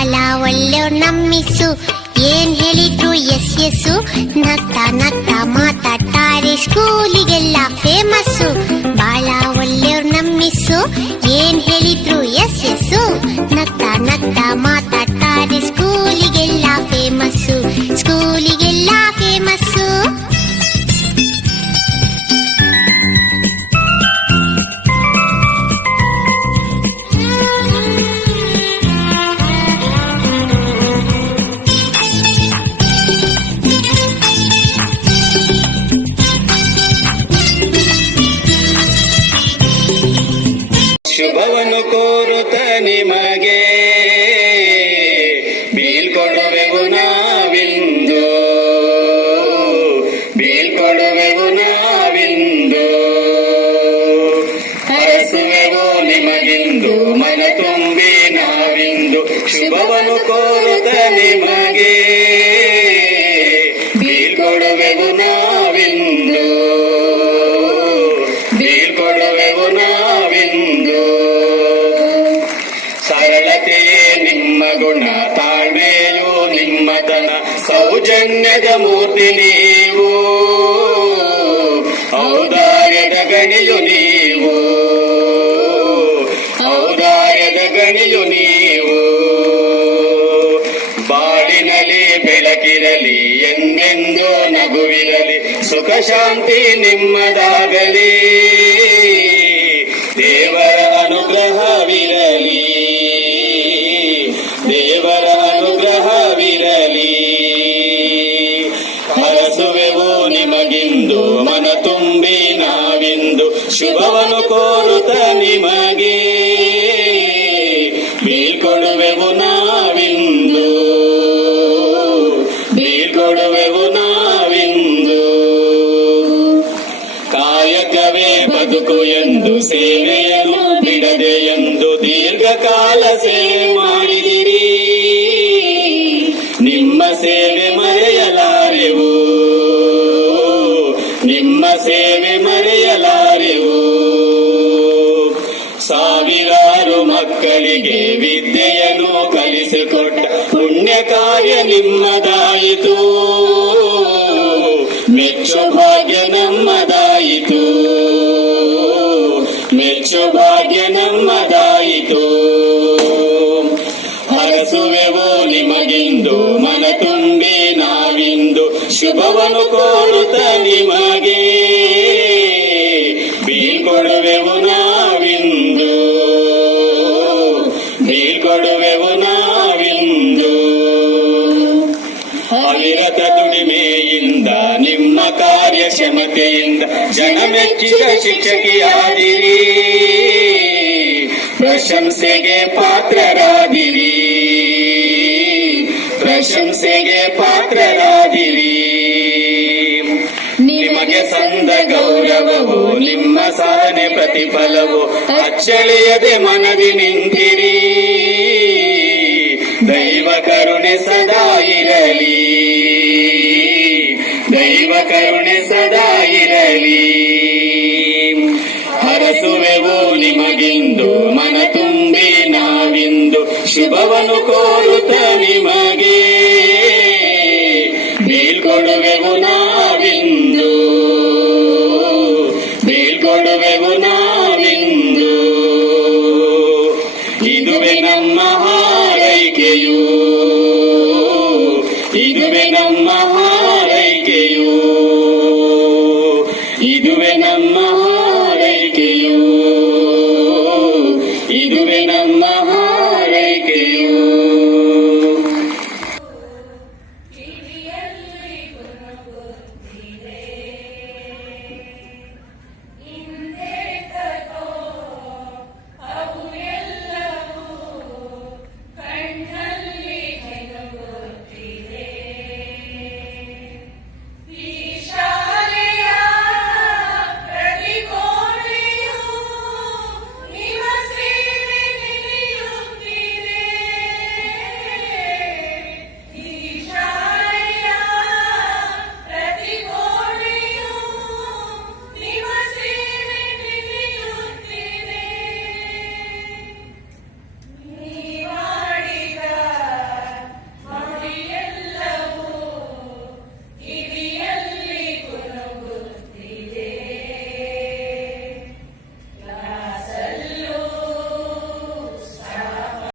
ಬಾಲ ಒಳ್ಳೆಯವ್ರು ನಮ್ಮಿಸು, ಏನ್ ಹೇಳಿದ್ರು ಎಸ್ ಎಸ್ಸು, ನಗ್ತಾ ನಗ್ತಾ ಮಾತಾಡ್ತಾರೆ ಸ್ಕೂಲಿಗೆಲ್ಲ ಫೇಮಸ್ಸು. ಬಾಳ ಒಳ್ಳೆಯವ್ರು ನಮ್ಮಿಸು, ಏನ್ ಹೇಳಿದ್ರು ಎಸ್ ಎಸ್ಸು, ನಗ್ತಾ ನಗ್ತಾ ಮಾತಾಡ್ತಾರೆ ಸ್ಕೂಲಿಗೆಲ್ಲ ಫೇಮಸ್ಸು, ಸ್ಕೂಲಿಗೆಲ್ಲ ಫೇಮಸ್ಸು. ಶುಭವನ್ನು ಕೋರುತ್ತ ನಿಮಗೆ ಬೀಳ್ಕೊಡುವೆವು ನಾವಿಂದು, ಬೀಳ್ಕೊಡುವೆವು ನಾವಿಂದು. ಹರಸುವೆವು ನಿಮಗಿಂದು ಮನ ತುಂಬಿ ನಾವಿಂದು, ಶುಭವನ್ನು ಕೋರುತ್ತ ನಿಮಗೆ ಬೀಳ್ಕೊಡುವೆವು ನಾವಿಂದು, ಬೀಳ್ಕೊಡುವೆವು ನಾವಿಂದು. ಸರಳತೆಯೇ ನಿಮ್ಮ ಗುಣ, ತಾಳ್ಮೆಯು ನಿಮ್ಮತನ, ಸೌಜನ್ಯದ ಮೂರ್ತಿ ನೀವು, ಔದಾರ್ಯದ ಗಣಿಯು ನೀವು, ಔದಾರ್ಯದ ಗಣಿಯು ನೀವು. ಬಾಳಿನಲ್ಲಿ ಬೆಳಕಿರಲಿ, ಎಂದೆಂದು ನಗುವಿರಲಿ, ಸುಖ ಶಾಂತಿ ನಿಮ್ಮದಾಗಲಿ, ದೇವರ ಅನುಗ್ರಹವಿರಲಿ, ದೇವರ ಅನುಗ್ರಹವಿರಲಿ. ಹರಸುವೆವು ನಿಮಗಿಂದು ಮನ ತುಂಬಿ ನಾವಿಂದು, ಶುಭವನ್ನು ಕೋರುತ್ತ ನಿಮಗೆ ಬೀಳ್ಕೊಡುವೆವು ನಾವಿಂದು, ಬೀಳ್ಕೊಡುವೆವು ನಾವಿಂದು. ಕಾಯಕವೇ ಬದುಕು ಎಂದು, ಸೇವೆಯನ್ನು ಬಿಡದೆ ಎಂದು ದೀರ್ಘಕಾಲ ಸೇವೆ ಮಾಡಿದಿರಿ, ನಿಮ್ಮ ಸೇವೆ ಮರೆಯಲಾರೆವು, ನಿಮ್ಮ ಸೇವೆ ಮರೆಯಲಾರೆವು. ಸಾವಿರಾರು ಮಕ್ಕಳಿಗೆ ವಿದ್ಯೆಯನ್ನು ಕಲಿಸಿಕೊಟ್ಟ ಪುಣ್ಯ ಕಾರ್ಯ ನಿಮ್ಮದಾಯಿತು, ಮೆಚ್ಚು ಭಾಗ್ಯ ನಮ್ಮದಾಯಿತು, ಮೆಚ್ಚು ಭಾಗ್ಯ ನಮ್ಮದಾಯಿತು. ಹರಸುವೆವು ನಿಮಗಿಂದು ಮನ ತುಂಬಿ ನಾವಿಂದು, ಶುಭವನ್ನು ಕೋರುತ್ತ ನಿಮಗೆ ಬೀಳ್ಕೊಡುವೆವು ನಾವಿಂದು, ಬೀಳ್ಕೊಡುವೆವು ನಾವಿಂದು. ಅವಿರತ ದುಡಿಮೆಯಿಂದ ನಿಮ್ಮ ಕಾರ್ಯಕ್ಷಮತೆಯಿಂದ ಜನ ಮೆಚ್ಚಿದ ಶಿಕ್ಷಕಿಯಾದಿರಿ, ಪ್ರಶಂಸೆಗೆ ಪಾತ್ರರಾದಿರಿ, ಪ್ರಶಂಸೆಗೆ ಪಾತ್ರರಾದಿರಿ. ನಿಮಗೆ ಸಂದ ಗೌರವವು, ನಿಮ್ಮ ಸಾಧನೆ ಪ್ರತಿಫಲವು ಅಚ್ಚಳಿಯದೆ ಮನದಿ ನಿಂತಿರಿ, ದೈವ ಕರುಣೆ ಸದಾ ಇರಲಿ, ದೈವ ಕರುಣೆ ಸದಾ ಇರಲಿ. ಹರಸುವೆವು ನಿಮಗಿಂದು ಮನ ತುಂಬಿ ನಾವಿಂದು, ಶುಭವನ್ನು ಕೋರುತ್ತ ನಿಮಗೆ ಬೀಳ್ಕೊಡುವೆವು ನಾವಿಂದು, ಬೀಳ್ಕೊಡುವೆವು ನಾವಿಂದು. ಇದುವೆ ನಮ್ಮ ಹಾರೈಕೆಯು, ಇದುವೆ ನಮ್ಮ